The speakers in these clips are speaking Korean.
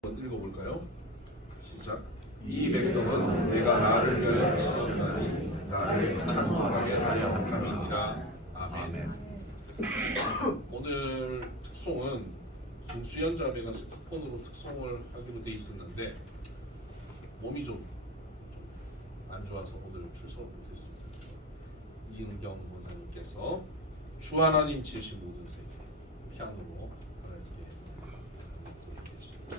한번 읽어볼까요? 시작. 이 백성은 내가 나를 위하여 지으나니 나를 찬송하게 하려 함이니라. 아멘. 오늘 특송은 김수현 자매가 색소폰으로 특송을 하기로 돼 있었는데 몸이 좀 안 좋아서 오늘 출석을 못했습니다. 이은경 원사님께서 주 하나님 지으신 모든 세계 피아노로 하나님께 부르겠습니다.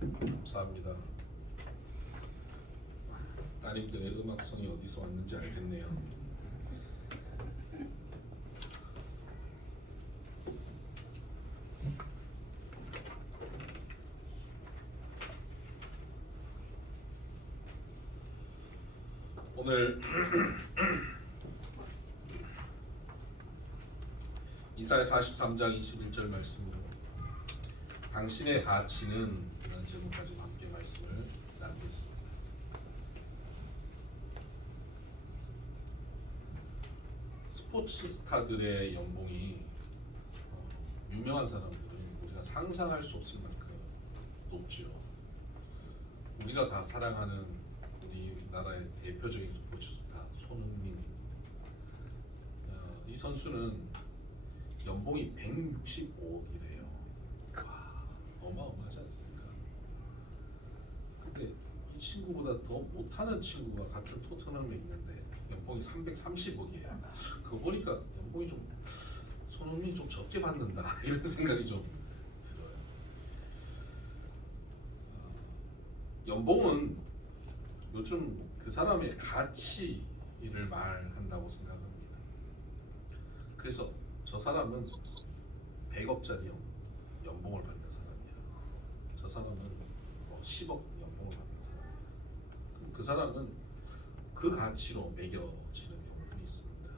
감사합니다. 따님들의 음악성이 어디서 왔는지 알겠네요. 오늘 이사야 43장 21절 말씀으로 당신의 가치는 이라는 제목 가지고 함께 말씀을 나누겠습니다. 스포츠 스타들의 연봉이 유명한 사람들은 우리가 상상할 수 없을 만큼 높죠. 우리가 다 사랑하는 우리나라의 대표적인 스포츠 스타 손흥민, 이 선수는 연봉이 165억이래요. 와, 어마어마하지 않습니까? 근데 이 친구보다 더 못하는 친구가 같은 토트넘에 있는데 연봉이 330억이에요. 그거 보니까 연봉이 좀 손흥민이 좀 적게 받는다 이런 생각이 좀 들어요. 연봉은 요즘 그 사람의 가치를 말한다고 생각합니다. 그래서 저 사람은 100억짜리 연봉을 받는 사람이야. 저 사람은 10억 연봉을 받는 사람이야. 그 사람은 그 가치로 매겨지는 경우도 있습니다.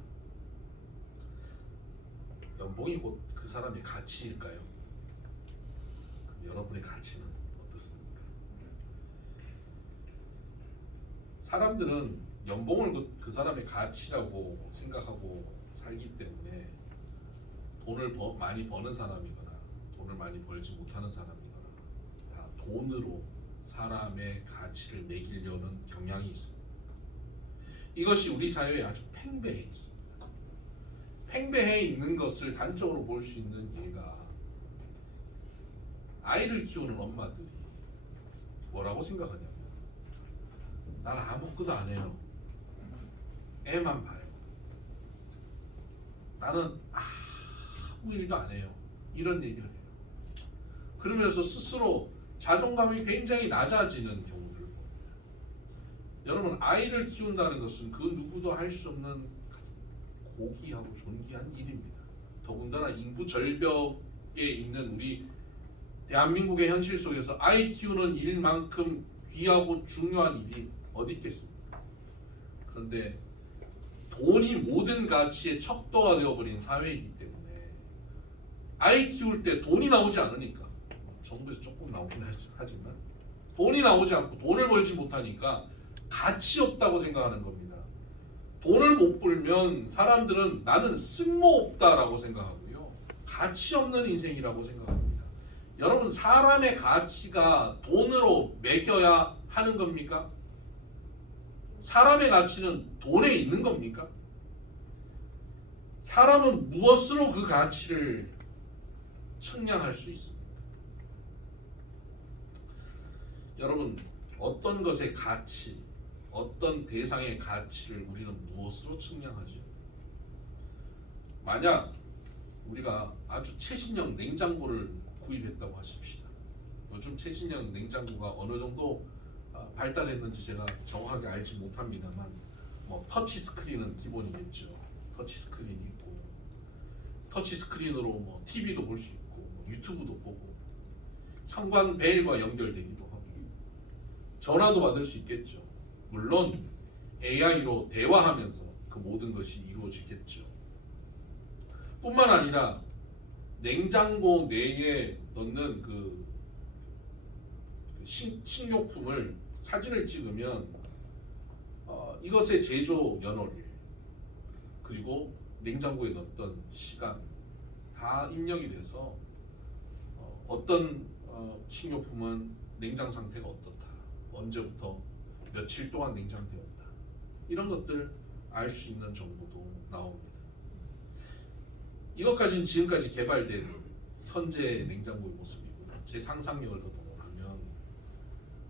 연봉이 곧 그 사람의 가치일까요? 그럼 여러분의 가치는 어떻습니까? 사람들은 연봉을 그 사람의 가치라고 생각하고 살기 때문에 돈을 많이 버는 사람이거나 돈을 많이 벌지 못하는 사람이거나 다 돈으로 사람의 가치를 매기려는 경향이 있습니다. 이것이 우리 사회에 아주 팽배해 있습니다. 팽배해 있는 것을 단적으로 볼 수 있는 예가 아이를 키우는 엄마들이 뭐라고 생각하냐면 난 아무것도 안 해요. 애만 봐요. 나는 아무 일도 안 해요. 이런 얘기를 해요. 그러면서 스스로 자존감이 굉장히 낮아지는 경우들을 봅니다. 여러분, 아이를 키운다는 것은 그 누구도 할 수 없는 고귀하고 존귀한 일입니다. 더군다나 인구 절벽에 있는 우리 대한민국의 현실 속에서 아이 키우는 일만큼 귀하고 중요한 일이 어디 있겠습니까? 그런데 돈이 모든 가치의 척도가 되어버린 사회이기 때문에 아이 키울 때 돈이 나오지 않으니까, 정부에서 조금 나오긴 하지만 돈이 나오지 않고 돈을 벌지 못하니까 가치 없다고 생각하는 겁니다. 돈을 못 벌면 사람들은 나는 쓸모없다라고 생각하고요. 가치 없는 인생이라고 생각합니다. 여러분, 사람의 가치가 돈으로 매겨야 하는 겁니까? 사람의 가치는 돈에 있는 겁니까? 사람은 무엇으로 그 가치를 측량할 수 있습니까? 여러분, 어떤 것의 가치, 어떤 대상의 가치를 우리는 무엇으로 측량하죠? 만약 우리가 아주 최신형 냉장고를 구입했다고 하십시다. 요즘 최신형 냉장고가 어느 정도 발달했는지 제가 정확하게 알지 못합니다만 뭐 터치 스크린은 기본이겠죠. 터치 스크린이 있고 터치 스크린으로 뭐 TV도 볼 수 있고 뭐 유튜브도 보고 현관 벨과 연결되기도 하고 전화도 받을 수 있겠죠. 물론 AI로 대화하면서 그 모든 것이 이루어지겠죠. 뿐만 아니라 냉장고 내에 넣는 그 식료품을 사진을 찍으면 이것의 제조 연월일 그리고 냉장고에 넣었던 시간 다 입력이 돼서 어떤 식료품은 냉장 상태가 어떻다, 언제부터 며칠 동안 냉장되었다, 이런 것들 알 수 있는 정보도 나옵니다. 이것까지는 지금까지 개발된 현재 냉장고의 모습이고요. 제 상상력을 더 동원하면,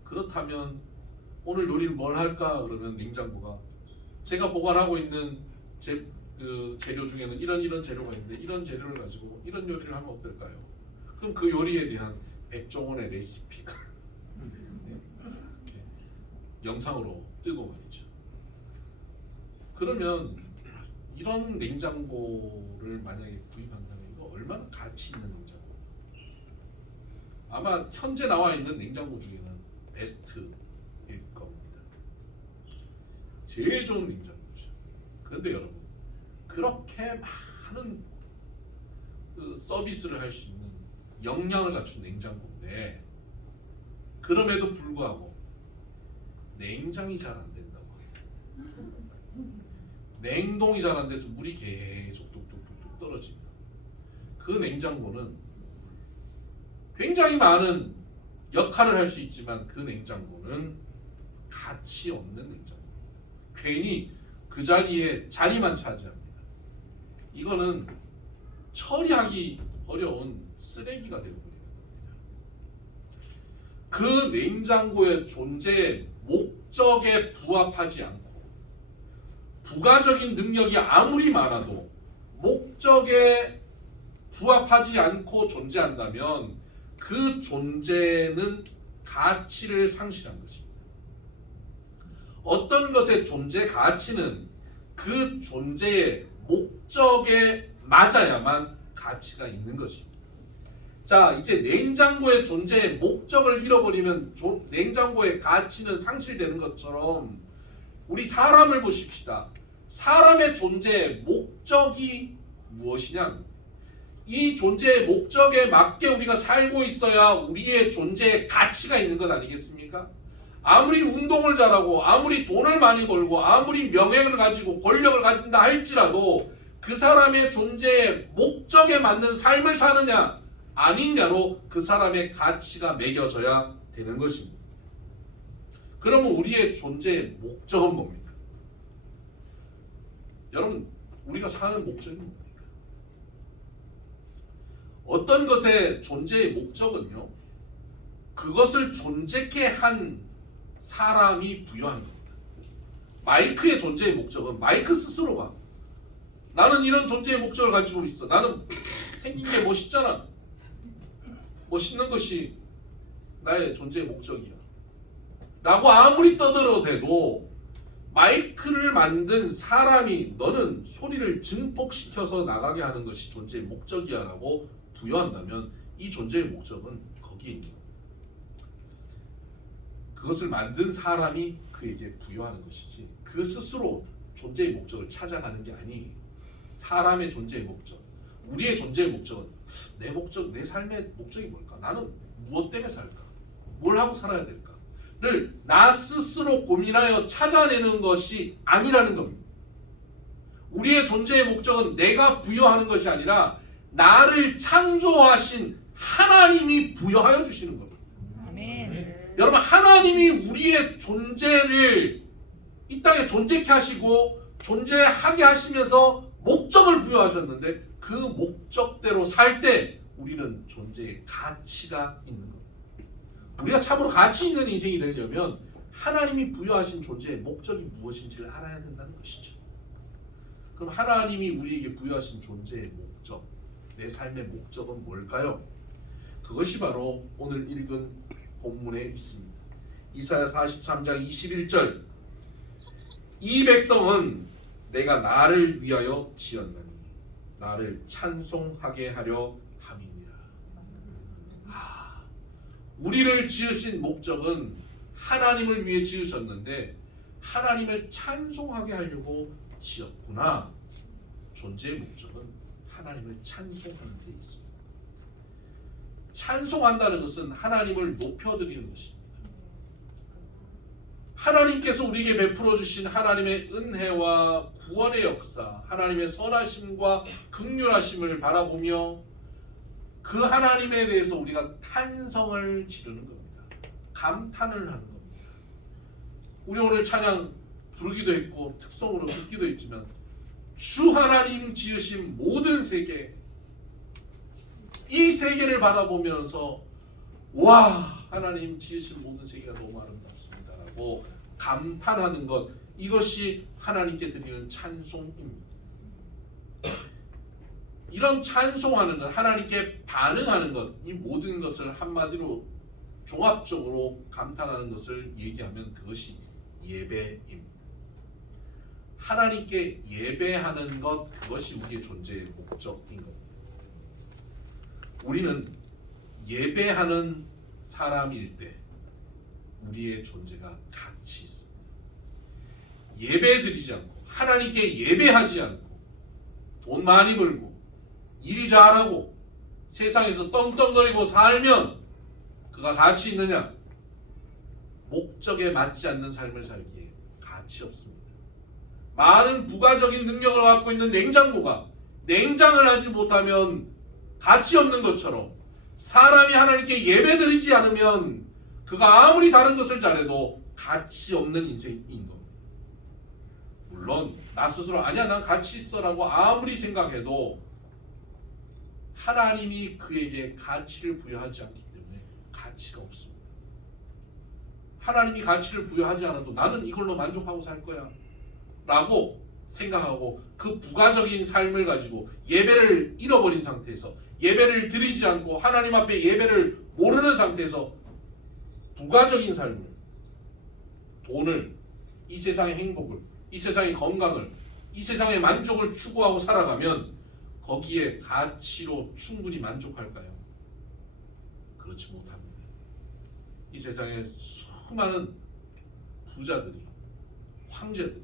그렇다면 오늘 요리를 뭘 할까 그러면 냉장고가 제가 보관하고 있는 재료 중에는 이런 재료가 있는데 이런 재료를 가지고 이런 요리를 하면 어떨까요? 그럼 그 요리에 대한 백종원의 레시피가 영상으로 뜨고 말이죠. 그러면 이런 냉장고를 만약에 구입한다면 이거 얼마나 가치 있는 냉장고? 아마 현재 나와 있는 냉장고 중에는 베스트일 겁니다. 제일 좋은 냉장고죠. 그런데 여러분, 그렇게 많은 그 서비스를 할 수 있는 역량을 갖춘 냉장고인데 그럼에도 불구하고 냉장이 잘 안 된다고 해요. 냉동이 잘 안 돼서 물이 계속 뚝뚝뚝뚝 떨어지면 그 냉장고는 굉장히 많은 역할을 할 수 있지만 그 냉장고는 가치 없는 냉장고입니다. 괜히 그 자리에 자리만 차지합니다. 이거는 처리하기 어려운 쓰레기가 되어버리는 겁니다. 그 냉장고의 존재의 목적에 부합하지 않고 부가적인 능력이 아무리 많아도 목적에 부합하지 않고 존재한다면 그 존재는 가치를 상실한 것입니다. 어떤 것의 존재 가치는 그 존재의 목적에 맞아야만 가치가 있는 것입니다. 자, 이제 냉장고의 존재의 목적을 잃어버리면 냉장고의 가치는 상실되는 것처럼 우리 사람을 보십시다. 사람의 존재의 목적이 무엇이냐? 이 존재의 목적에 맞게 우리가 살고 있어야 우리의 존재의 가치가 있는 것 아니겠습니까? 아무리 운동을 잘하고 아무리 돈을 많이 벌고 아무리 명예를 가지고 권력을 가진다 할지라도 그 사람의 존재의 목적에 맞는 삶을 사느냐 아니냐로 그 사람의 가치가 매겨져야 되는 것입니다. 그러면 우리의 존재의 목적은 뭡니까? 여러분, 우리가 사는 목적이 뭡니까? 어떤 것의 존재의 목적은요, 그것을 존재케 한 사람이 부여한 겁니다. 마이크의 존재의 목적은 마이크 스스로가 나는 이런 존재의 목적을 가지고 있어. 나는 생긴 게 멋있잖아. 멋있는 것이 나의 존재의 목적이야. 라고 아무리 떠들어대도 마이크를 만든 사람이 너는 소리를 증폭시켜서 나가게 하는 것이 존재의 목적이야 라고 부여한다면 이 존재의 목적은 거기에 있는 겁니다. 그것을 만든 사람이 그에게 부여하는 것이지 그 스스로 존재의 목적을 찾아가는 게 아니에요. 사람의 존재의 목적, 우리의 존재의 목적은 내 목적, 내 삶의 목적이 뭘까? 나는 무엇 때문에 살까? 뭘 하고 살아야 될까? 를 나 스스로 고민하여 찾아내는 것이 아니라는 겁니다. 우리의 존재의 목적은 내가 부여하는 것이 아니라 나를 창조하신 하나님이 부여하여 주시는 겁니다. 아멘. 여러분, 하나님이 우리의 존재를 이 땅에 존재케 하시고 존재하게 하시면서 목적을 부여하셨는데 그 목적대로 살 때 우리는 존재의 가치가 있는 겁니다. 우리가 참으로 가치 있는 인생이 되려면 하나님이 부여하신 존재의 목적이 무엇인지를 알아야 된다는 것이죠. 그럼 하나님이 우리에게 부여하신 존재의 목적, 내 삶의 목적은 뭘까요? 그것이 바로 오늘 읽은 본문에 있습니다. 이사야 43장 21절, 이 백성은 내가 나를 위하여 지었나니 나를 찬송하게 하려 함이니라. 우리를 지으신 목적은 하나님을 위해 지으셨는데 하나님을 찬송하게 하려고 지었구나. 존재의 목적은 하나님을 찬송하는 데 있습니다. 찬송한다는 것은 하나님을 높여드리는 것입니다. 하나님께서 우리에게 베풀어 주신 하나님의 은혜와 구원의 역사, 하나님의 선하심과 긍휼하심을 바라보며 그 하나님에 대해서 우리가 탄성을 지르는 겁니다. 감탄을 하는 겁니다. 우리 오늘 찬양 부르기도 했고 특성으로 듣기도 했지만 주 하나님 지으신 모든 세계, 이 세계를 바라보면서 와, 하나님 지으신 모든 세계가 너무 아름답습니다 라고 감탄하는 것, 이것이 하나님께 드리는 찬송입니다. 이런 찬송하는 것, 하나님께 반응하는 것, 이 모든 것을 한마디로 종합적으로 감탄하는 것을 얘기하면 그것이 예배입니다. 하나님께 예배하는 것, 그것이 우리의 존재의 목적인 겁니다. 우리는 예배하는 사람일 때 우리의 존재가 가치 있습니다. 예배드리지 않고 하나님께 예배하지 않고 돈 많이 벌고 일 잘하고 세상에서 떵떵거리고 살면 그가 가치 있느냐? 목적에 맞지 않는 삶을 살기에 가치 없습니다. 많은 부가적인 능력을 갖고 있는 냉장고가 냉장을 하지 못하면 가치 없는 것처럼 사람이 하나님께 예배드리지 않으면 그가 아무리 다른 것을 잘해도 가치 없는 인생인 겁니다. 물론 나 스스로 아니야 난 가치 있어라고 아무리 생각해도 하나님이 그에게 가치를 부여하지 않기 때문에 가치가 없습니다. 하나님이 가치를 부여하지 않아도 나는 이걸로 만족하고 살 거야 라고 생각하고 그 부가적인 삶을 가지고 예배를 잃어버린 상태에서 예배를 드리지 않고 하나님 앞에 예배를 모르는 상태에서 부가적인 삶을, 돈을, 이 세상의 행복을, 이 세상의 건강을, 이 세상의 만족을 추구하고 살아가면 거기에 가치로 충분히 만족할까요? 그렇지 못합니다. 이 세상에 수많은 부자들이, 황제들이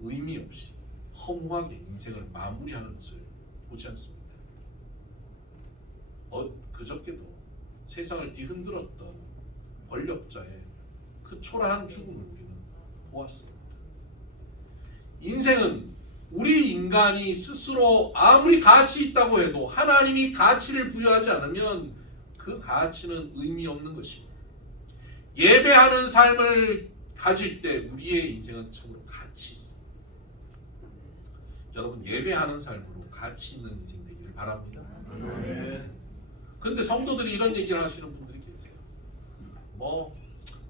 의미 없이 허무하게 인생을 마무리하는 것을 보지 않습니다. 그저께도 세상을 뒤흔들었던 권력자의 그 초라한 죽음을 우리는 보았습니다. 인생은 우리 인간이 스스로 아무리 가치 있다고 해도 하나님이 가치를 부여하지 않으면 그 가치는 의미 없는 것입니다. 예배하는 삶을 가질 때 우리의 인생은 참으로 가치 있습니다. 여러분, 예배하는 삶으로 가치 있는 인생 되기를 바랍니다. 그런데 성도들이 이런 얘기를 하시는 분들이 계세요.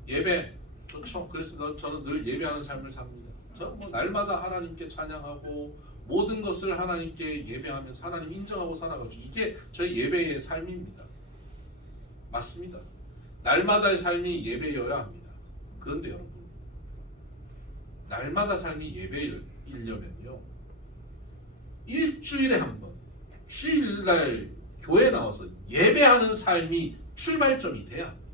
예배 좋죠. 그래서 저는 늘 예배하는 삶을 삽니다. 저는 날마다 하나님께 찬양하고 모든 것을 하나님께 예배하면서 하나님 인정하고 살아가죠. 이게 저희 예배의 삶입니다. 맞습니다. 날마다의 삶이 예배여야 합니다. 그런데 여러분, 날마다 삶이 예배이려면요, 일주일에 한 번, 주일날 교회 나와서 예배하는 삶이 출발점이 돼야 합니다.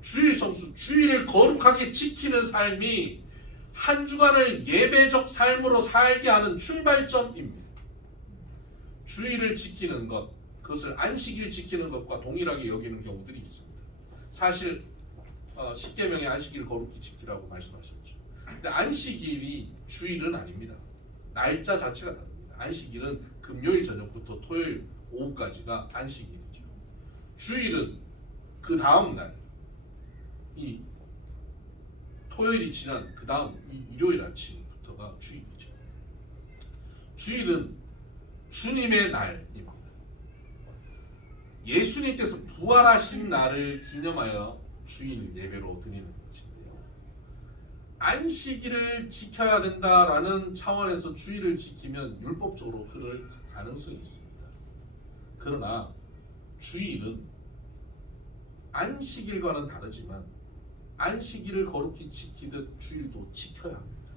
주일 성수, 주일을 거룩하게 지키는 삶이 한 주간을 예배적 삶으로 살게 하는 출발점입니다. 주일을 지키는 것, 그것을 안식일 지키는 것과 동일하게 여기는 경우들이 있습니다. 사실 10계명의 안식일 거룩히 지키라고 말씀하셨죠. 근데 안식일이 주일은 아닙니다. 날짜 자체가 다릅니다. 안식일은 금요일 저녁부터 토요일 오후까지가 안식일이죠. 주일은 그 다음 날, 이 토요일이 지난 그 다음 이 일요일 아침부터가 주일이죠. 주일은 주님의 날입니다. 예수님께서 부활하신 날을 기념하여 주일 예배로 드리는 것인데요. 안식일을 지켜야 된다라는 차원에서 주일을 지키면 율법적으로 흐를 가능성이 있습니다. 그러나 주일은 안식일과는 다르지만 안식일을 거룩히 지키듯 주일도 지켜야 합니다.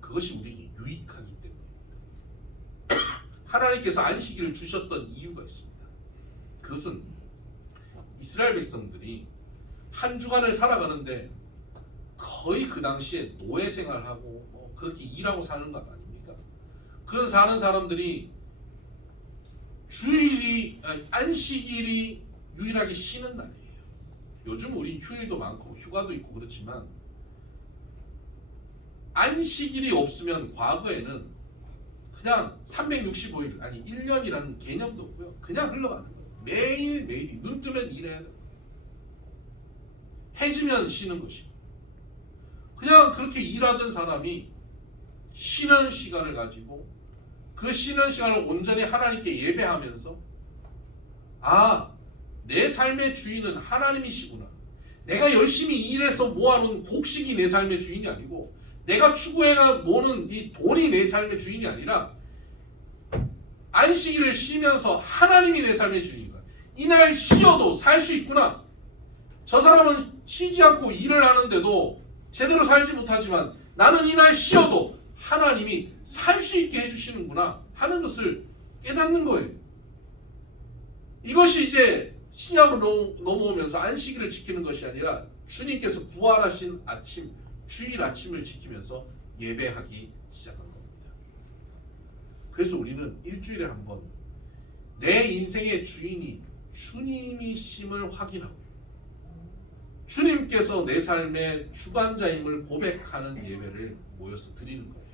그것이 우리에게 유익하기 때문입니다. 하나님께서 안식일을 주셨던 이유가 있습니다. 그것은 이스라엘 백성들이 한 주간을 살아가는데 거의 그 당시에 노예 생활하고 그렇게 일하고 사는 것 아닙니까? 그런 사는 사람들이 안식일이 유일하게 쉬는 날이에요. 요즘 우리 휴일도 많고 휴가도 있고 그렇지만 안식일이 없으면 과거에는 그냥 365일 아니 1년이라는 개념도 없고요. 그냥 흘러가는 거예요. 매일매일이 눈 뜨면 일해야 돼요. 해지면 쉬는 것이고 그냥 그렇게 일하던 사람이 쉬는 시간을 가지고 그 쉬는 시간을 온전히 하나님께 예배하면서 내 삶의 주인은 하나님이시구나. 내가 열심히 일해서 모아놓은 곡식이 내 삶의 주인이 아니고 내가 추구해가 모는 이 돈이 내 삶의 주인이 아니라 안식일을 쉬면서 하나님이 내 삶의 주인이다. 이날 쉬어도 살 수 있구나. 저 사람은 쉬지 않고 일을 하는데도 제대로 살지 못하지만 나는 이날 쉬어도 하나님이 살 수 있게 해주시는구나 하는 것을 깨닫는 거예요. 이것이 이제 신약으로 넘어오면서 안식일을 지키는 것이 아니라 주님께서 부활하신 아침, 주일 아침을 지키면서 예배하기 시작한 겁니다. 그래서 우리는 일주일에 한 번 내 인생의 주인이 주님이심을 확인하고 주님께서 내 삶의 주관자임을 고백하는 예배를 모여서 드리는 거예요.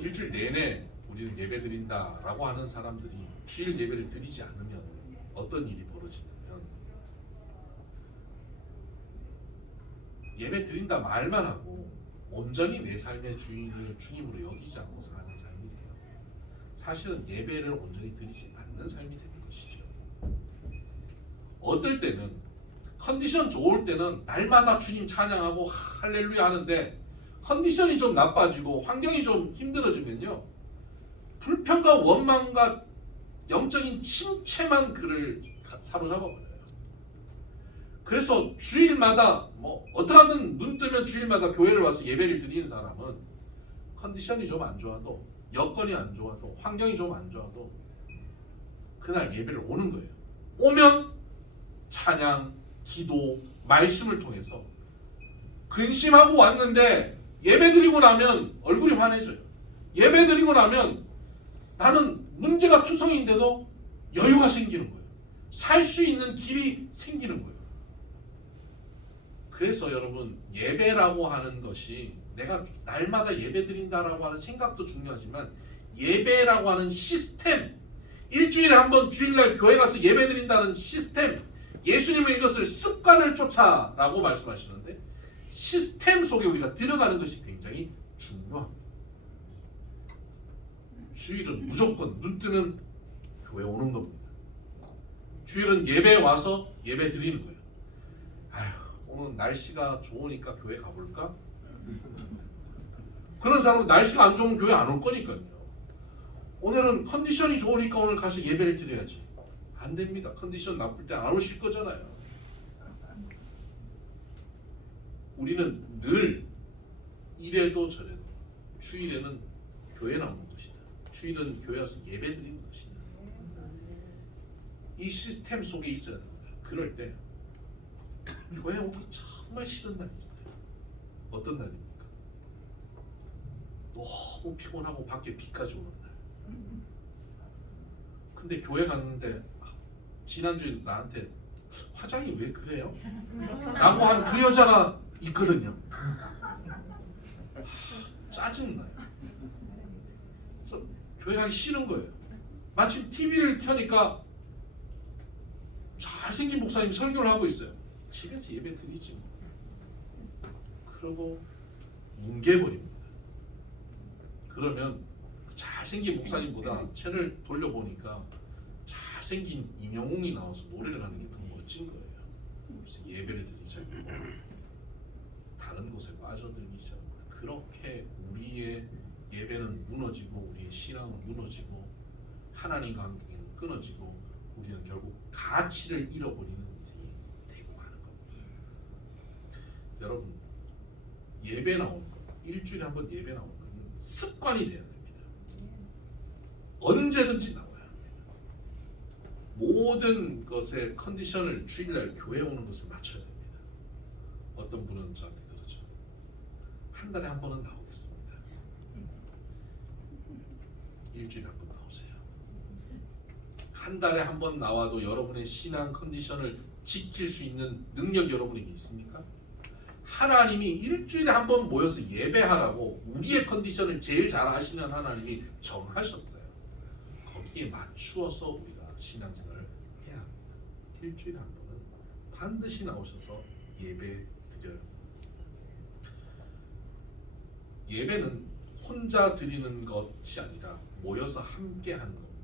일주일 내내 우리는 예배 드린다라고 하는 사람들이 주일 예배를 드리지 않으면 어떤 일이 벌어지냐면 예배 드린다 말만 하고 온전히 내 삶의 주인을 주님으로 여기지 않고 사는 삶이 돼요. 사실은 예배를 온전히 드리지 않는 삶이 되는 것이죠. 어떨 때는 컨디션 좋을 때는 날마다 주님 찬양하고 할렐루야 하는데 컨디션이 좀 나빠지고 환경이 좀 힘들어지면요, 불평과 원망과 영적인 침체만 그를 사로잡아버려요. 그래서 주일마다 어떻게든 눈 뜨면 주일마다 교회를 와서 예배를 드리는 사람은 컨디션이 좀 안 좋아도 여건이 안 좋아도 환경이 좀 안 좋아도 그날 예배를 오는 거예요. 오면 찬양, 기도, 말씀을 통해서 근심하고 왔는데 예배 드리고 나면 얼굴이 환해져요. 예배 드리고 나면 나는 문제가 투성인데도 여유가 생기는 거예요. 살 수 있는 길이 생기는 거예요. 그래서 여러분, 예배라고 하는 것이 내가 날마다 예배 드린다라고 하는 생각도 중요하지만 예배라고 하는 시스템, 일주일에 한 번 주일날 교회 가서 예배 드린다는 시스템, 예수님은 이것을 습관을 쫓아라고 말씀하시는데 시스템 속에 우리가 들어가는 것이 굉장히 중요합니다. 주일은 무조건 눈 뜨는 교회 오는 겁니다. 주일은 예배 와서 예배 드리는 거예요. 아휴, 오늘 날씨가 좋으니까 교회 가볼까? 그런 사람은 날씨가 안 좋으면 교회 안 올 거니까요. 오늘은 컨디션이 좋으니까 오늘 가서 예배를 드려야지. 안 됩니다. 컨디션 나쁠 때 안 오실 거잖아요. 우리는 늘 이래도 저래도 주일에는 교회 나오는 것이다. 주일은 교회 와서 예배 드리는 것이다. 이 시스템 속에 있어야 됩니다. 그럴 때 교회 오기 정말 싫은 날이 있어요. 어떤 날입니까? 너무 피곤하고 밖에 비까지 오는 날. 근데 교회 갔는데 지난주에 나한테 화장이 왜 그래요? 라고 한 그 여자가 있거든요. 짜증나요. 그래서 교회 가기 싫은 거예요. 마침 TV를 켜니까 잘생긴 목사님이 설교를 하고 있어요. 집에서 예배 드리지 뭐. 그러고 뭉개버립니다. 그러면 잘생긴 목사님보다 채널 돌려보니까 잘생긴 임영웅이 나와서 노래를 하는 게 더 멋진 거예요. 그래서 예배를 드리지 않고 다른 곳에 빠져들기 시작합니다. 그렇게 우리의 예배는 무너지고 우리의 신앙은 무너지고 하나님 관계는 끊어지고 우리는 결국 가치를 잃어버리는 인생이 되고 가는 겁니다. 여러분, 예배 나오는 거, 일주일에 한 번 예배 나오는 건 습관이 돼야 됩니다. 언제든지 나와야 합니다. 모든 것의 컨디션을 주일날 교회 오는 것을 맞춰야 됩니다. 어떤 분은 저한테 그러죠. 한 달에 한 번은 나오겠습니다. 일주일에 한 번 나오세요. 한 달에 한 번 나와도 여러분의 신앙 컨디션을 지킬 수 있는 능력 여러분에게 있습니까? 하나님이 일주일에 한 번 모여서 예배하라고 우리의 컨디션을 제일 잘 아시는 하나님이 정하셨어요. 거기에 맞추어서 우리가 신앙생활을 해야 합니다. 일주일에 한 번은 반드시 나오셔서 예배 드려요. 예배는 혼자 드리는 것이 아니라 모여서 함께 하는 겁니다.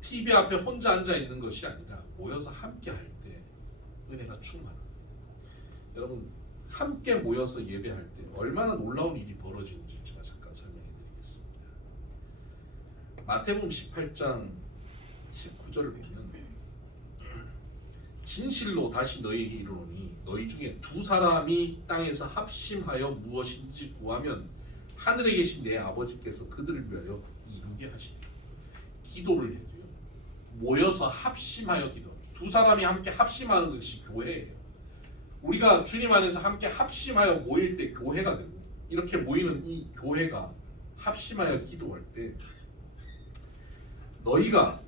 TV 앞에 혼자 앉아 있는 것이 아니라 모여서 함께 할 때 은혜가 충만합니다. 여러분, 함께 모여서 예배할 때 얼마나 놀라운 일이 벌어지는지 제가 잠깐 설명해 드리겠습니다. 마태복음 18장 19절을 보면 진실로 다시 너희에게 이르노니 너희 중에 두 사람이 땅에서 합심하여 무엇인지 구하면 하늘에 계신 내 아버지께서 그들을 위하여 이루게 하시리라. 기도를 해도요, 모여서 합심하여 기도. 두 사람이 함께 합심하는 것이 교회예요. 우리가 주님 안에서 함께 합심하여 모일 때 교회가 되고, 이렇게 모이는 이 교회가 합심하여 기도할 때 너희가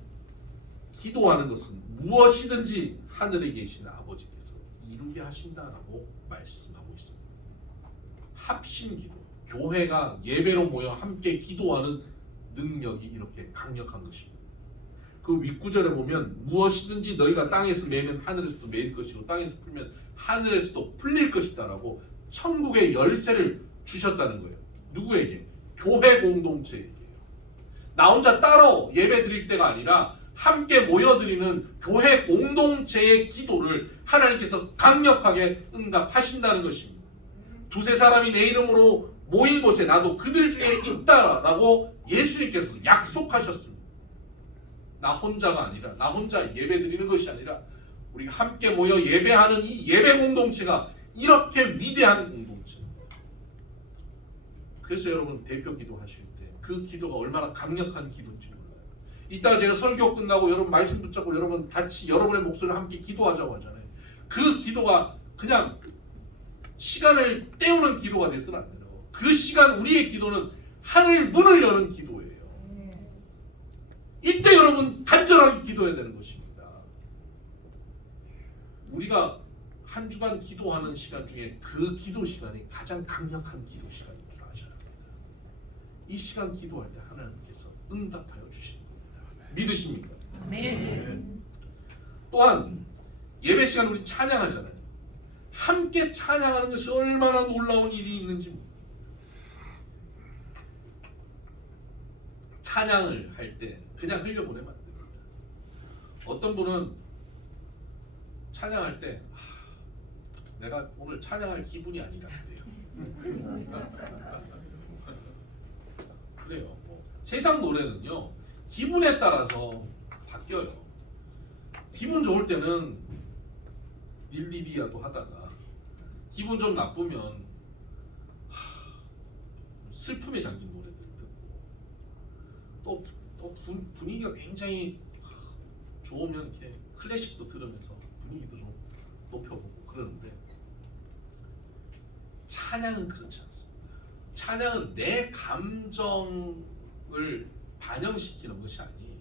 기도하는 것은 무엇이든지 하늘에 계신 아버지께서 이루게 하신다라고 말씀하고 있습니다. 합심기도, 교회가 예배로 모여 함께 기도하는 능력이 이렇게 강력한 것입니다. 그 윗구절에 보면 무엇이든지 너희가 땅에서 매면 하늘에서도 매일 것이고 땅에서 풀면 하늘에서도 풀릴 것이다 라고 천국의 열쇠를 주셨다는 거예요. 누구에게? 교회 공동체에게요. 나 혼자 따로 예배 드릴 때가 아니라 함께 모여드리는 교회 공동체의 기도를 하나님께서 강력하게 응답하신다는 것입니다. 두세 사람이 내 이름으로 모인 곳에 나도 그들 중에 있다라고 예수님께서 약속하셨습니다. 나 혼자가 아니라, 나 혼자 예배 드리는 것이 아니라 우리가 함께 모여 예배하는 이 예배 공동체가 이렇게 위대한 공동체입니다. 그래서 여러분, 대표 기도하실 때 그 기도가 얼마나 강력한 기도인지 몰라요. 이따가 제가 설교 끝나고 여러분 말씀 붙잡고 여러분 같이 여러분의 목소리를 함께 기도하자고 하잖아요. 그 기도가 그냥 시간을 때우는 기도가 돼서는 안 되는 거고, 그 시간 우리의 기도는 하늘 문을 여는 기도예요. 이때 여러분 간절하게 기도해야 되는 것입니다. 우리가 한 주간 기도하는 시간 중에 그 기도 시간이 가장 강력한 기도 시간인 줄 아셔야 합니다. 이 시간 기도할 때 하나님께서 응답하여 주시는 겁니다. 믿으십니까? 네. 또한 예배 시간 우리 찬양하잖아요. 함께 찬양하는 것이 얼마나 놀라운 일이 있는지 모릅니다. 찬양을 할 때 그냥 흘려보내면 안 됩니다. 어떤 분은 찬양할 때 내가 오늘 찬양할 기분이 아니라 그래요. 그래요. 세상 노래는요 기분에 따라서 바뀌어요. 기분 좋을 때는 닐리디아도 하다가 기분 좀 나쁘면 슬픔에 잠긴 노래들 듣고 또 분위기가 굉장히 좋으면 이렇게 클래식도 들으면서 분위기도 좀 높여보고 그러는데, 찬양은 그렇지 않습니다. 찬양은 내 감정을 반영시키는 것이 아니에요.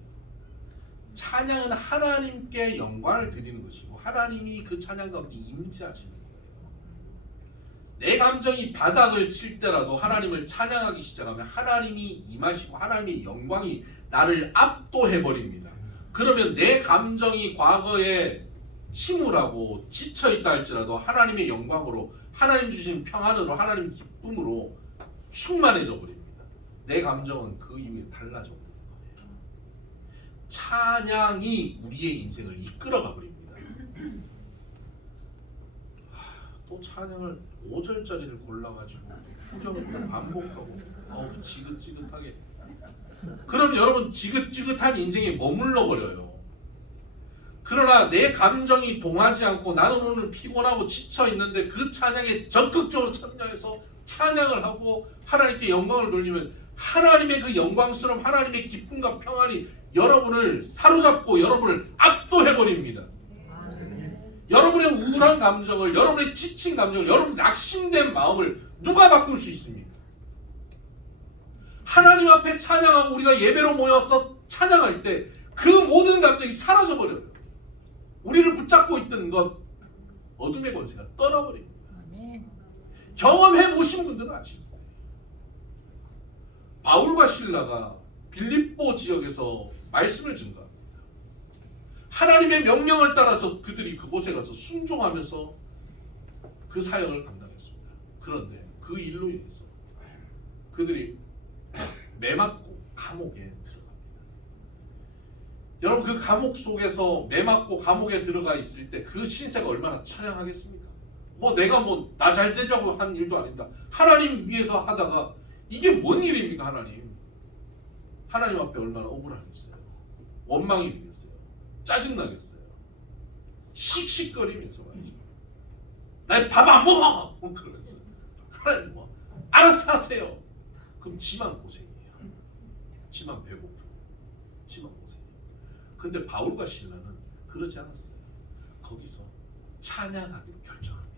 찬양은 하나님께 영광을 드리는 것이고 하나님이 그 찬양 가운데 임재하시는 거예요. 내 감정이 바닥을 칠 때라도 하나님을 찬양하기 시작하면 하나님이 임하시고 하나님의 영광이 나를 압도해버립니다. 그러면 내 감정이 과거에 침울하고 지쳐있다 할지라도 하나님의 영광으로, 하나님 주신 평안으로, 하나님 기쁨으로 충만해져 버립니다. 내 감정은 그 이후에 달라져 버립니다. 찬양이 우리의 인생을 이끌어가 버립니다. 또 찬양을 5절짜리를 골라가지고 후렴을 반복하고 지긋지긋하게, 그럼 여러분 지긋지긋한 인생에 머물러 버려요. 그러나 내 감정이 동하지 않고 나는 오늘 피곤하고 지쳐 있는데 그 찬양에 적극적으로 참여해서 찬양을 하고 하나님께 영광을 돌리면 하나님의 그 영광스러움, 하나님의 기쁨과 평안이 여러분을 사로잡고 여러분을 압도해버립니다. 여러분의 우울한 감정을, 여러분의 지친 감정을, 여러분의 낙심된 마음을 누가 바꿀 수 있습니까? 하나님 앞에 찬양하고 우리가 예배로 모여서 찬양할 때 그 모든 감정이 사라져버려요. 우리를 붙잡고 있던 것, 어둠의 권세가 떠나버립니다. 경험해 보신 분들은 아십니다. 바울과 실라가 빌립보 지역에서 말씀을 증거합니다. 하나님의 명령을 따라서 그들이 그곳에 가서 순종하면서 그 사역을 감당했습니다. 그런데 그 일로 인해서 그들이 매맞고 감옥에 들어갑니다. 여러분, 그 감옥 속에서 매맞고 감옥에 들어가 있을 때 그 신세가 얼마나 처량하겠습니까? 내가 나 잘 되자고 한 일도 아닙니다. 하나님 위해서 하다가 이게 뭔 일입니까? 하나님 앞에 얼마나 억울하겠어요. 원망이 되겠어요. 짜증나겠어요. 씩씩거리면서 말이죠. 나 밥 안 먹어! 그러면서 하나님 알아서 하세요. 그럼 지만 고생이에요. 지만 배고프고 지만 고생이에요. 근데 바울과 실라는 그러지 않았어요. 거기서 찬양하기로 결정합니다.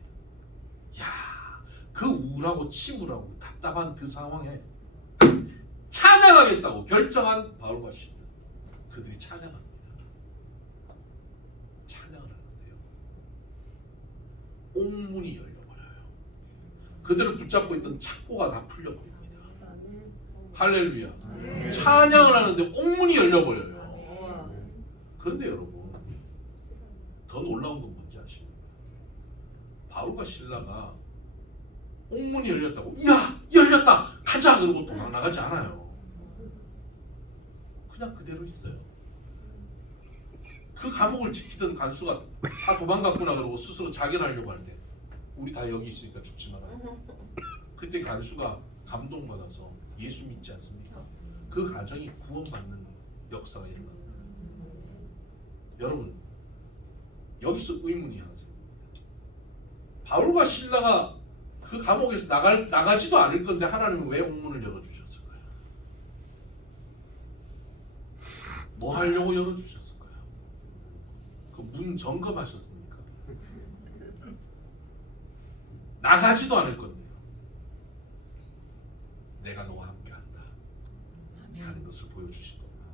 그 우울하고 침울하고 답답한 그 상황에 찬양하겠다고 결정한 바울과 실라, 그들이 찬양합니다. 찬양을 하는데요, 옥문이 열려버려요. 그들을 붙잡고 있던 착고가 다 풀려버립니다. 할렐루야. 찬양을 하는데 옥문이 열려버려요. 그런데 여러분, 더 놀라운 건 뭔지 아십니까? 바울과 실라가 옥문이 열렸다고 열렸다 가자 그러고 도망 나가지 않아요. 그냥 그대로 있어요. 그 감옥을 지키던 간수가 다 도망갔구나 그러고 스스로 자결하려고 할 때 우리 다 여기 있으니까 죽지 말아요. 그때 간수가 감동받아서 예수 믿지 않습니까? 그 가정이 구원받는 역사가 일어납니다. 여러분, 여기서 의문이 하나 생깁니다. 바울과 실라가 그 감옥에서 나가지도 않을 건데 하나님은 왜 옥문을 열어주셨을까요? 뭐 하려고 열어주셨을까요? 그 문 점검하셨습니까? 나가지도 않을 건데요. 내가 너와 함께한다 하는 것을 보여주신 겁니다.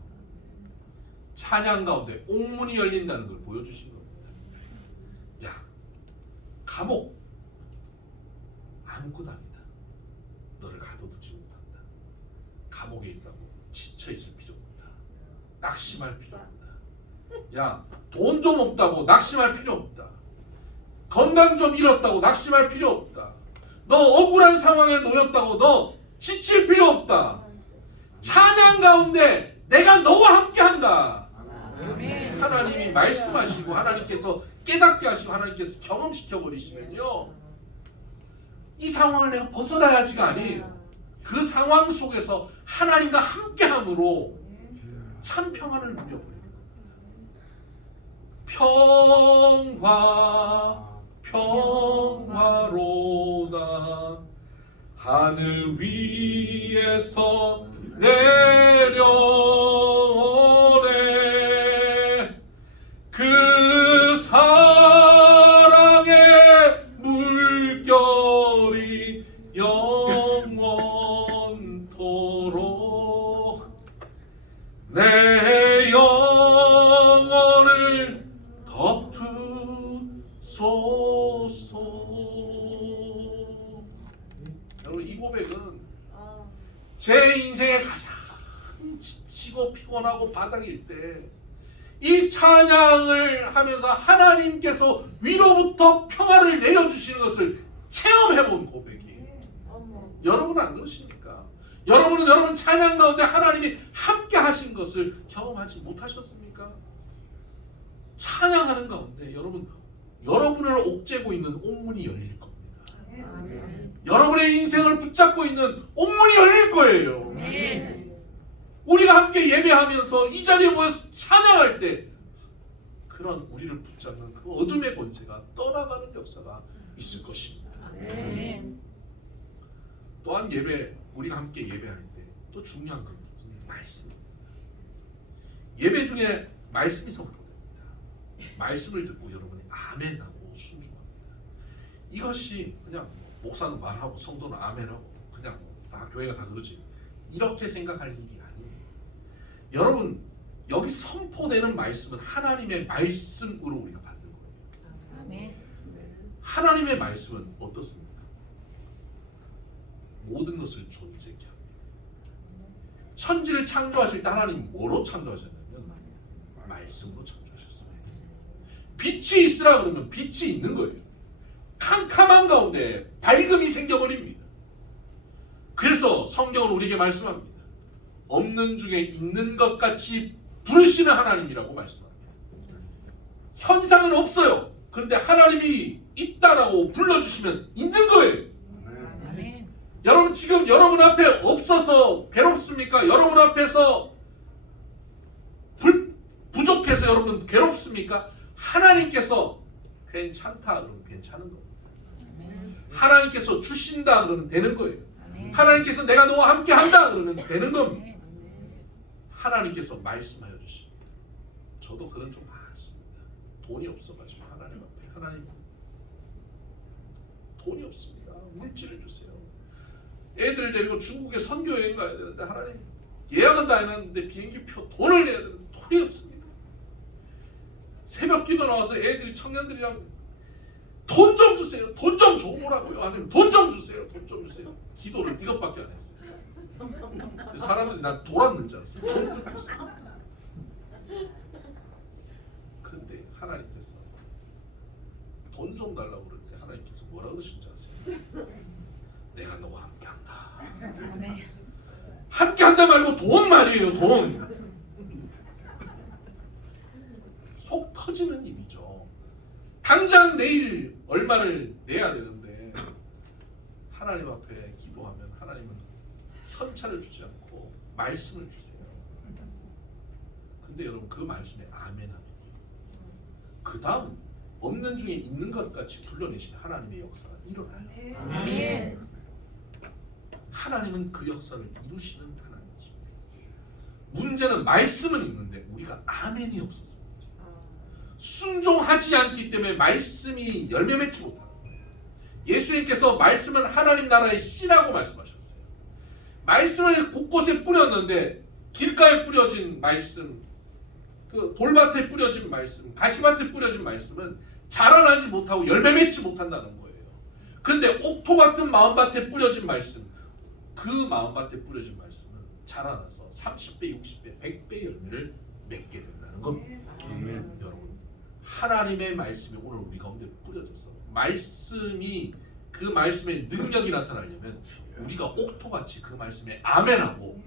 찬양 가운데 옥문이 열린다는 걸 보여주신 겁니다. 야, 감옥 아무것도 아니다. 너를 가둬두지 못한다. 감옥에 있다고 지쳐있을 필요 없다. 낙심할 필요 없다. 야, 돈 좀 없다고 낙심할 필요 없다. 건강 좀 잃었다고 낙심할 필요 없다. 너 억울한 상황에 놓였다고 너 지칠 필요 없다. 찬양 가운데 내가 너와 함께한다. 하나님이 말씀하시고 하나님께서 깨닫게 하시고 하나님께서 경험시켜 버리시면요, 이 상황을 내가 벗어나야지가 아니에요. 그 상황 속에서 하나님과 함께함으로 참 평안을 누려버립니다. 평화로다 하늘 위에서 내려오네. 그 사랑의 물결이 영원토록 내 영혼을 덮으소서. 여러분, 이 고백은 제 인생에 가장 지치고 피곤하고 바닥일 때 이 찬양을 하면서 하나님께서 위로부터 평화를 내려주시는 것을 체험해본 고백이에요. 여러분은 안 그러십니까? 여러분은 여러분 찬양 가운데 하나님이 함께 하신 것을 경험하지 못하셨습니까? 찬양하는 가운데 여러분을 옥죄고 있는 옥문이 열릴 겁니다. 여러분의 인생을 붙잡고 있는 옥문이 열릴 거예요. 우리가 함께 예배하면서 이 자리에 모여서 찬양할 때 그런 우리를 붙잡는 그 어둠의 권세가 떠나가는 역사가 있을 것입니다. 또한 우리가 함께 예배할 때 또 중요한 것은 말씀입니다. 예배 중에 말씀이 선포됩니다. 말씀을 듣고 여러분이 아멘하고 순종합니다. 이것이 그냥 목사는 말하고 성도는 아멘하고 그냥 다 교회가 다 그러지, 이렇게 생각할 일이 아니에요. 여러분, 여기 선포되는 말씀은 하나님의 말씀으로 우리가 받는 거예요. 하나님의 말씀은 어떻습니까? 모든 것을 존재케 합니다. 천지를 창조하실 때 하나님 뭐로 창조하셨냐면 말씀으로 창조하셨습니다. 빛이 있으라 그러면 빛이 있는 거예요. 캄캄한 가운데 밝음이 생겨버립니다. 그래서 성경은 우리에게 말씀합니다. 없는 중에 있는 것 같이 부르시는 하나님이라고 말씀합니다. 현상은 없어요. 그런데 하나님이 있다라고 불러주시면 있는 거예요. 여러분, 지금 여러분 앞에 없어서 괴롭습니까? 여러분 앞에서 부족해서 여러분 괴롭습니까? 하나님께서 괜찮다 그러면 괜찮은 겁니다. 하나님께서 주신다 그러면 되는 거예요. 하나님께서 내가 너와 함께 한다 그러면 되는 겁니다. 하나님께서 말씀하여 주십니다. 저도 그런 좀 많습니다. 돈이 없어가지고 하나님 앞에, 하나님 돈이 없습니다. 물질을 주세요. 애들 데리고 중국에 선교 여행 가야 되는데 하나님 예약은 다 해놨는데 비행기표 돈을 내야 되는데 돈이 없습니다. 새벽 기도 나와서 애들이 청년들이랑 돈 좀 주세요. 돈 좀 줘보라고요. 아니면 돈 좀 주세요. 돈 좀 주세요. 기도를 이것밖에 안 했어요. 사람들이 난 돌았는 줄 알았어요. 돈 좀 주세요. 근데 하나님께서 돈 좀 달라고 그럴 때 하나님께서 뭐라 그러신지 아세요? 내가 너와 함께한다. 함께한다 말고 돈 말이에요. 돈. 속 터지는 일이죠. 당장 내일 얼마를 내야 되는데 하나님 앞에 기도하면 하나님은 현찰을 주지 않고 말씀을 주세요. 근데 여러분, 그 말씀에 아멘하면 그 다음 없는 중에 있는 것 같이 불러내신 하나님의 역사가 일어나요. 하나님은 그 역사를 이루시는 하나님이십니다. 문제는 말씀은 있는데 우리가 아멘이 없었습니다. 순종하지 않기 때문에 말씀이 열매 맺지 못하는 거예요. 예수님께서 말씀은 하나님 나라의 씨라고 말씀하셨어요. 말씀을 곳곳에 뿌렸는데 길가에 뿌려진 말씀, 그 돌밭에 뿌려진 말씀, 가시밭에 뿌려진 말씀은 자라나지 못하고 열매 맺지 못한다는 거예요. 그런데 옥토 같은 마음밭에 뿌려진 말씀, 그 마음밭에 뿌려진 말씀은 자라나서 30배, 60배, 100배 열매를 맺게 된다는 겁니다. 여러분, 하나님의 말씀이 오늘 우리 가운데 뿌려져서 말씀이 그 말씀의 능력이 나타나려면 우리가 옥토같이 그 말씀에 아멘하고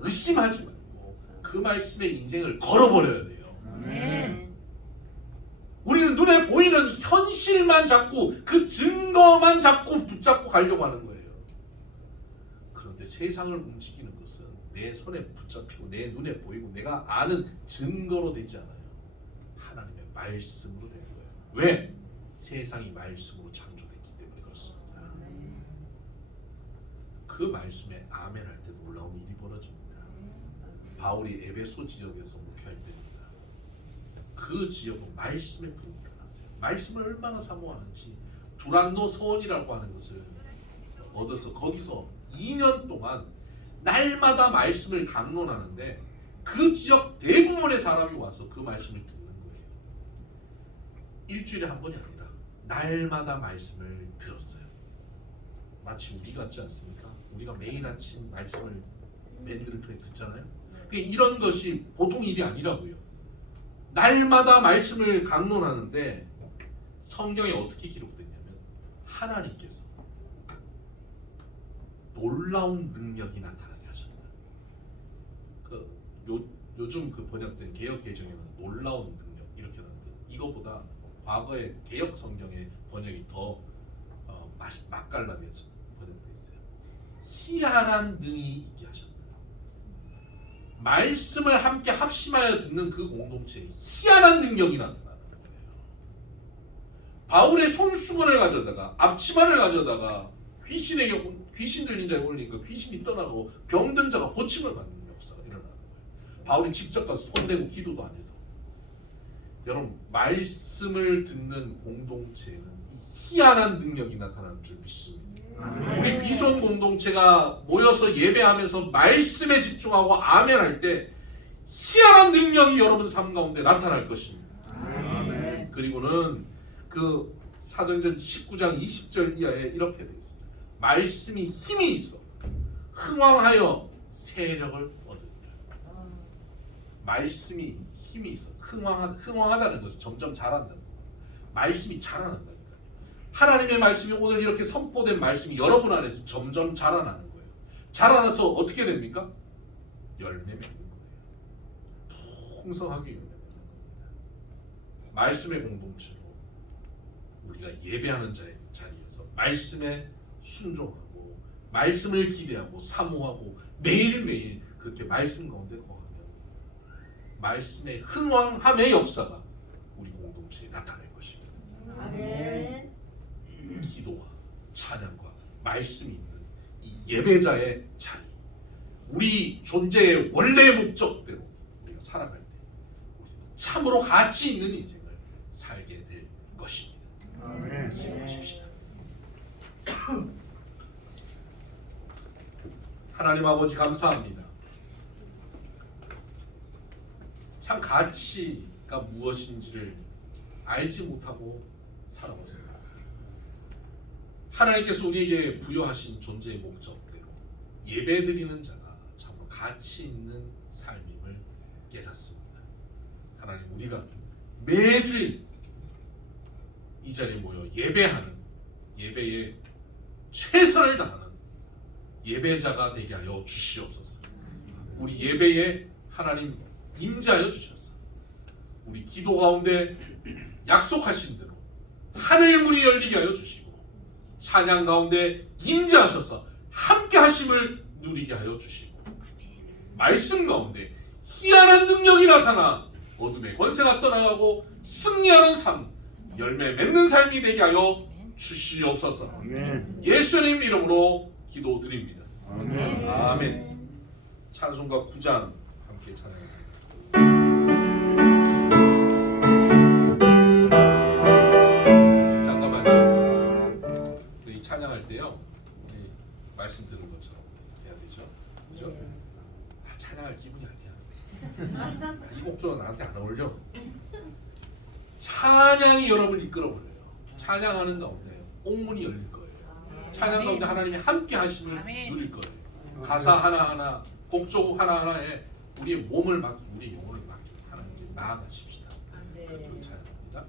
의심하지 말고 그 말씀의 인생을 걸어버려야 돼요. 우리는 눈에 보이는 현실만 잡고 그 증거만 잡고 붙잡고 가려고 하는 거예요. 그런데 세상을 움직이는 것은 내 손에 붙잡히고 내 눈에 보이고 내가 아는 증거로 되지 않아요. 하나님의 말씀으로 되는 거예요. 왜? 세상이 말씀으로 창조됐기 때문에 그렇습니다. 그 말씀에 아멘할 때 놀라운 일이 벌어집니다. 바울이 에베소 지역에서 목회할 때입니다. 그 지역은 말씀의 분위기가 났어요. 말씀을 얼마나 사모하는지 두란노 서원이라고 하는 것을 얻어서 거기서 2년 동안 날마다 말씀을 강론하는데 그 지역 대부분의 사람이 와서 그 말씀을 듣는 거예요. 일주일에 한 번이 아니라 날마다 말씀을 들었어요. 마치 우리 같지 않습니까? 우리가 매일 아침 말씀을 밴드를 통해 듣잖아요. 이런 것이 보통 일이 아니라고요. 날마다 말씀을 강론하는데 성경에 어떻게 기록됐냐면 하나님께서 놀라운 능력이 나타나게 하셨다. 요즘 그 번역된 개역 개정에는 놀라운 능력 이렇게 나오는데 이거보다 과거의 개역 성경의 번역이 더 맛깔나게 번역되어 있어요. 희한한 능이 있게 하셨다. 말씀을 함께 합심하여 듣는 그 공동체에 희한한 능력이 나타나는 거예요. 바울의 손수건을 가져다가 앞치마를 가져다가 귀신 들린 자에 올리니까 귀신이 떠나고 병든 자가 고침을 받는 역사가 일어나는 거예요. 바울이 직접 가서 손대고 기도도 안 해도. 여러분, 말씀을 듣는 공동체에는 희한한 능력이 나타나는 줄 믿습니다. 우리 비송 공동체가 모여서 예배하면서 말씀에 집중하고 아멘할 때 희한한 능력이 여러분 삶 가운데 나타날 것입니다. 아멘. 그리고는 그 사도행전 19장 20절 이하에 이렇게 되어 있습니다. 말씀이 힘이 있어 흥왕하여 세력을 얻으리라. 말씀이 힘이 있어 흥왕하다는 것은 점점 자란다는 거예요. 말씀이 자라난다니까요. 하나님의 말씀이 오늘 이렇게 선포된 말씀이 여러분 안에서 점점 자라나는 거예요. 자라나서 어떻게 됩니까? 열매 맺는 거예요. 풍성하게 열매 맺는 겁니다. 말씀의 공동체로 우리가 예배하는 자리에서 말씀에 순종하고 말씀을 기대하고 사모하고 매일매일 그렇게 말씀 가운데 거하면 말씀의 흥왕함의 역사가 우리 공동체에 나타날 것입니다. 아멘. 기도와 찬양과 말씀이 있는 이 예배자의 자리, 우리 존재의 원래의 목적대로 우리가 살아갈 때 참으로 가치 있는 인생을 살게 될 것입니다. 아멘. 기도하십시다. 하나님 아버지 감사합니다. 참 가치가 무엇인지를 알지 못하고 살아왔습니다. 하나님께서 우리에게 부여하신 존재의 목적대로 예배드리는 자가 참으로 가치 있는 삶임을 깨닫습니다. 하나님, 우리가 매주일 이 자리에 모여 예배하는 예배에 최선을 다하는 예배자가 되게 하여 주시옵소서. 우리 예배에 하나님 임재하여 주셔서 우리 기도 가운데 약속하신 대로 하늘 문이 열리게 하여 주시고 찬양 가운데 임재하셔서 함께 하심을 누리게 하여 주시고 말씀 가운데 희한한 능력이 나타나 어둠의 권세가 떠나가고 승리하는 삶, 열매 맺는 삶이 되게 하여 주시옵소서. 아멘. 예수님 이름으로 기도드립니다. 아멘. 아멘. 찬송가 9장 함께 찬양합니다. 잠깐만요. 찬양할 때요, 우리 말씀 들은 것처럼 해야 되죠. 그죠? 찬양할 기분이 아니야. 이 곡조가 나한테 안 어울려. 찬양이 여러분을 이끌어버려요. 찬양하는 가운데 옥문이 열릴 거예요. 찬양 가운데 하나님이 함께 하심을 누릴 거예요. 가사 하나하나, 곡조 하나하나에 우리의 몸을 맡기고 우리의 영혼을 맡기고 하나님께 나아가십시다. 그렇게 찬양합니다.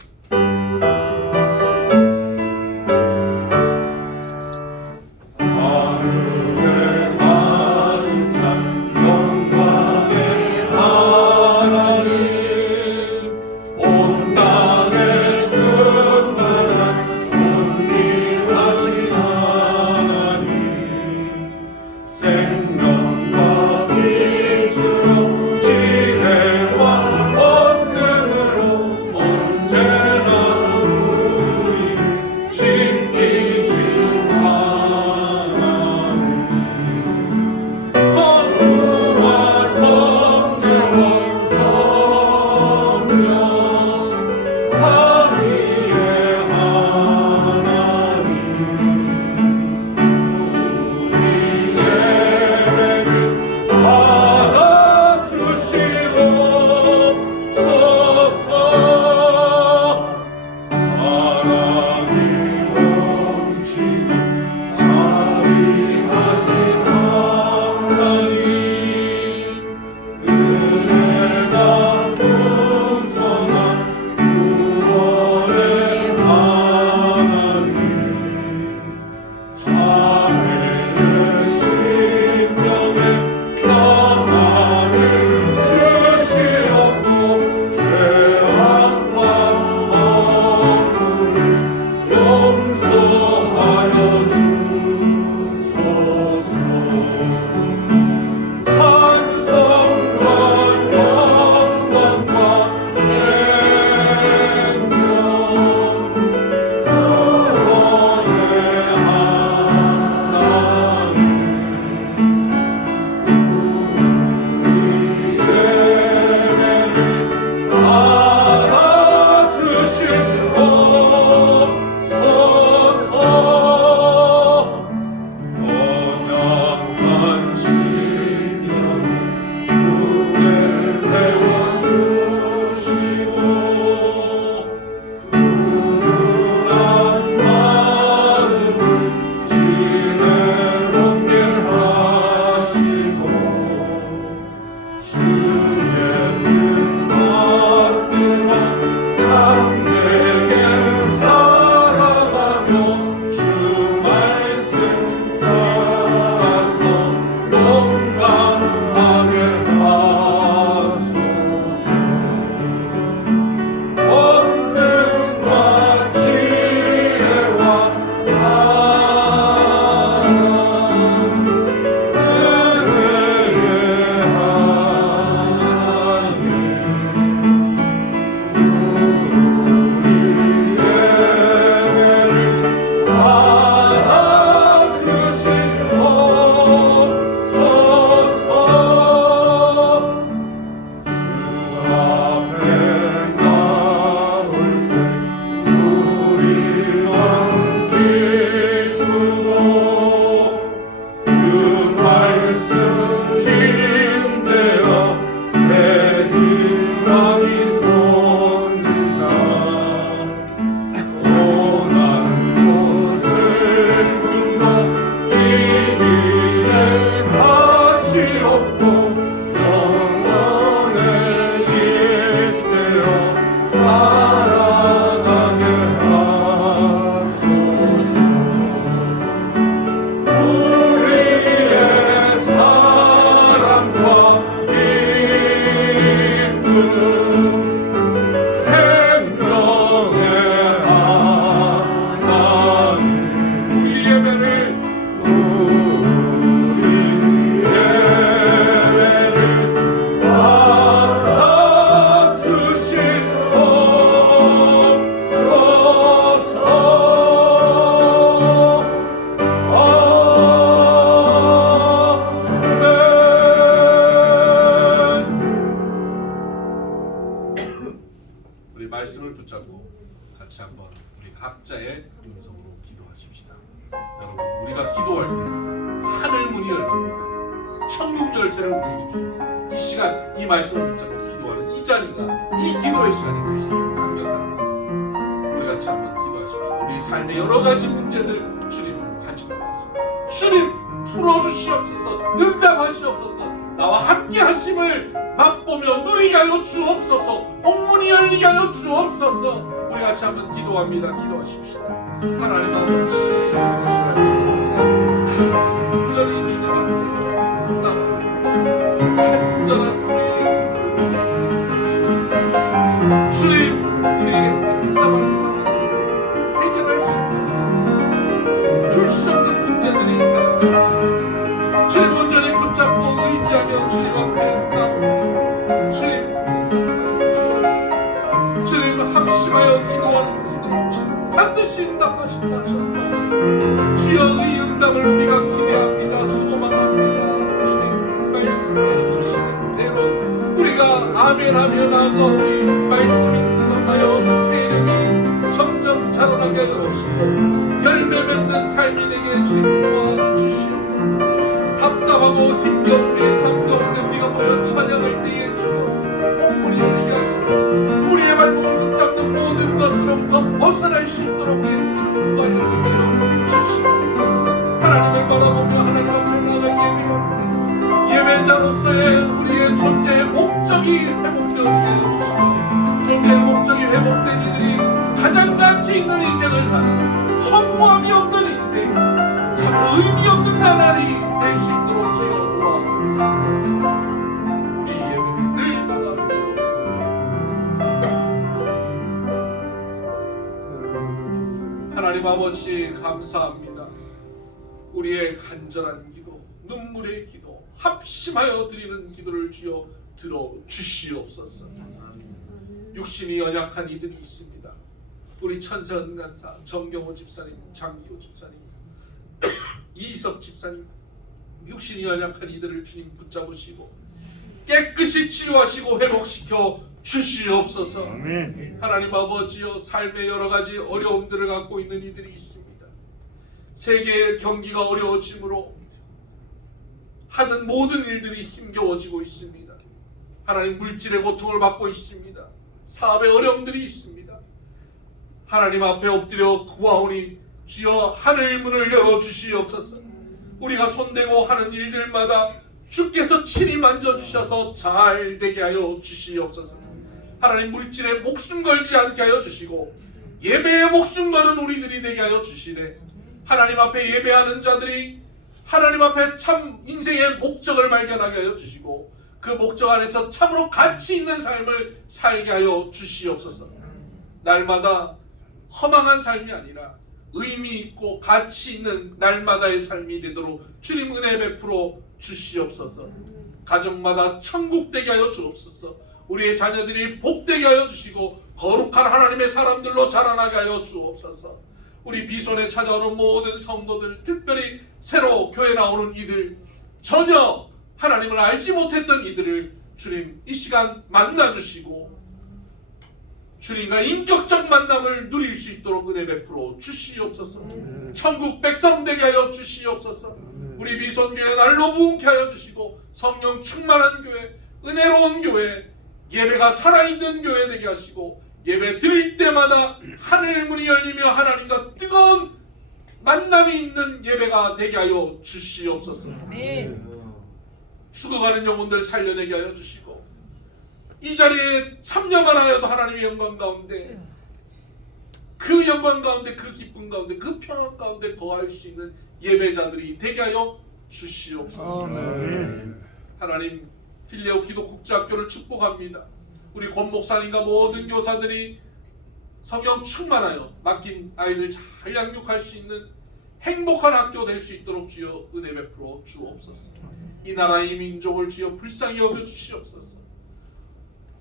기도할 때 하늘 문이 열립니다. 천국 열쇠를 우리에게 주셨습니다. 이 시간 이 말씀을 붙잡고 기도하는 이 자리가 이 기도의 시간이 가장 강력한 기도. 우리 같이 한번 기도하십시오. 우리 삶의 여러 가지 문제들 주님 가지고 왔습니다. 주님 풀어주시옵소서. 응답하시옵소서. 나와 함께 하심을 맛보며 누리게 하여 주옵소서. 옥문이 열리게 하여 주옵소서. 우리 같이 한번 기도합니다. 기도하십시다. 하나님 아버지, 온전히 주님 앞에 나왔습니다. 온전한 주님, 우리에게 답답한 상황을 해결할 수 있는 풀 수 없는 문제들이 있다. 주님 온전히 붙잡고 의지하며 주님 앞에 나옵니다. 주님 합심하여 기도하는 기도를 주님 반드시 응답하신다 하셨어. 주여 이 응답을 우리가 기대합니다. 소망합니다. 주님 말씀해 주시는 대로 우리가 아멘하며 나아가오니 말씀이 응답하여 세력이 점점 자라나게 하여 주시고 열매 맺는 삶이 되게 주님 도와주시옵소서. 답답하고 힘겨운 우리의 삶 가운데 우리가 모여 찬양할 때에 주여 옥문이 열리게 하시고 우리의 발목을 붙잡는 모든 것으로부터 벗어날 수 있도록 우리의 창구가 열리게 하여 주시옵소서. 하나님을 바라보며 하나님 앞에 나가 예배자로서의 우리의 존재의 목적이 회복되어지게 하여 주시고 존재의 목적이 회복된 이들이 가장 가치 있는 인생을 사는 허무함이 없는 인생, 참으로 의미 없는 나날이 될 수 있도록 주여 도와주시옵소서. 우리 예배를 늘 받아주시옵소서. 하나님 아버지 감사합니다. 우리의 간절한 기도, 눈물의 기도, 합심하여 드리는 기도를 주여 들어주시옵소서. 육신이 연약한 이들이 있습니다. 우리 천세은간사 정경호 집사님, 장기호 집사님, 이희석 집사님, 육신이 연약한 이들을 주님 붙잡으시고 깨끗이 치료하시고 회복시켜 주시옵소서. 하나님 아버지여, 삶의 여러 가지 어려움들을 갖고 있는 이들이 있습니다. 세계의 경기가 어려워짐으로 하는 모든 일들이 힘겨워지고 있습니다. 하나님 물질의 고통을 받고 있습니다. 사업의 어려움들이 있습니다. 하나님 앞에 엎드려 구하오니 주여 하늘 문을 열어주시옵소서. 우리가 손대고 하는 일들마다 주께서 친히 만져주셔서 잘 되게 하여 주시옵소서. 하나님 물질에 목숨 걸지 않게 하여 주시고 예배에 목숨 거는 우리들이 되게 하여 주시네. 하나님 앞에 예배하는 자들이 하나님 앞에 참 인생의 목적을 발견하게 하여 주시고 그 목적 안에서 참으로 가치 있는 삶을 살게 하여 주시옵소서. 날마다 허망한 삶이 아니라 의미 있고 가치 있는 날마다의 삶이 되도록 주님 은혜 베풀어 주시옵소서. 가정마다 천국 되게 하여 주옵소서. 우리의 자녀들이 복되게 하여 주시고 거룩한 하나님의 사람들로 자라나게 하여 주옵소서. 우리 비손에 찾아오는 모든 성도들, 특별히 새로 교회 나오는 이들, 전혀 하나님을 알지 못했던 이들을 주님 이 시간 만나주시고 주님과 인격적 만남을 누릴 수 있도록 은혜 베풀어 주시옵소서. 천국 백성 되게 하여 주시옵소서. 우리 비손교회 날로 부흥케 하여 주시고 성령 충만한 교회, 은혜로운 교회, 예배가 살아있는 교회 되게 하시고 예배 드릴 때마다 하늘 문이 열리며 하나님과 뜨거운 만남이 있는 예배가 되게 하여 주시옵소서. 죽어가는 영혼들 살려내게 하여 주시고 이 자리에 3년만 하여도 하나님의 영광 가운데 그 영광 가운데 그 기쁨 가운데 그 평안 가운데 거할 수 있는 예배자들이 되게 하여 주시옵소서. 하나님 필레오 기독국제학교를 축복합니다. 우리 권 목사님과 모든 교사들이 성령 충만하여 맡긴 아이들 잘 양육할 수 있는 행복한 학교 될 수 있도록 주여 은혜 베풀어 주옵소서. 이 나라의 민족을 주여 불쌍히 여겨 주시옵소서.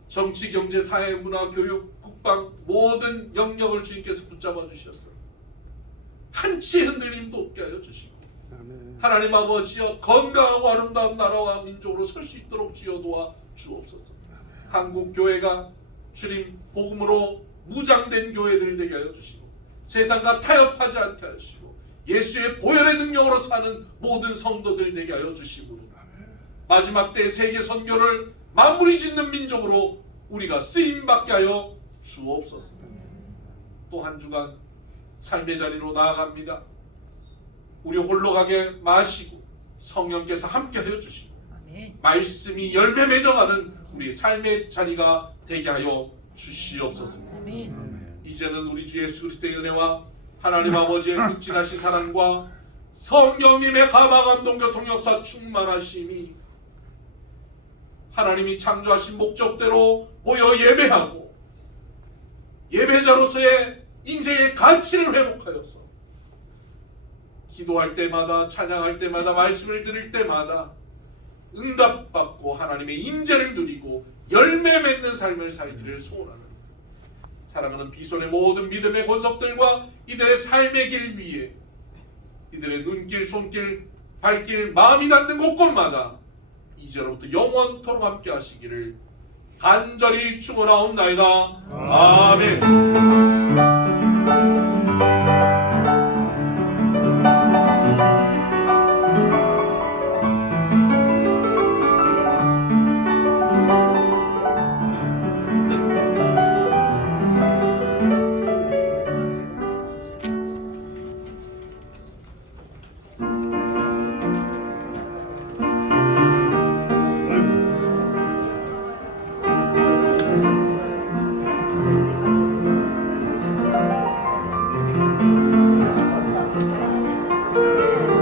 정치, 경제, 사회, 문화, 교육, 국방 모든 영역을 주님께서 붙잡아 주셔서 한치 흔들림도 없게 하여 주시고 하나님 아버지여 건강하고 아름다운 나라와 민족으로 설 수 있도록 주여 도와 주옵소서. 한국 교회가 주님 복음으로 무장된 교회들 되게 하여 주시고 세상과 타협하지 않게 하시고 예수의 보혈의 능력으로 사는 모든 성도들 되게 하여 주시고, 마지막 때 세계 선교를 마무리 짓는 민족으로 우리가 쓰임받게 하여 주옵소서. 또 한 주간 삶의 자리로 나아갑니다. 우리 홀로 가게 마시고 성령께서 함께 하여 주시고 말씀이 열매 맺어가는 우리 삶의 자리가 되게 하여 주시옵소서. 이제는 우리 주 예수 그리스도의 은혜와 하나님 아버지의 극진하신 사랑과 성령님의 감화 감동 교통 역사 충만하심이 하나님이 창조하신 목적대로 모여 예배하고 예배자로서의 인생의 가치를 회복하여서 기도할 때마다, 찬양할 때마다, 말씀을 들을 때마다 응답받고 하나님의 임재를 누리고 열매 맺는 삶을 살기를 소원하는 사랑하는 비손의 모든 믿음의 권속들과 이들의 삶의 길 위에 이들의 눈길, 손길, 발길, 마음이 닿는 곳곳마다 이제로부터 영원토록 함께 하시기를 간절히 축원하옵나이다. 아멘.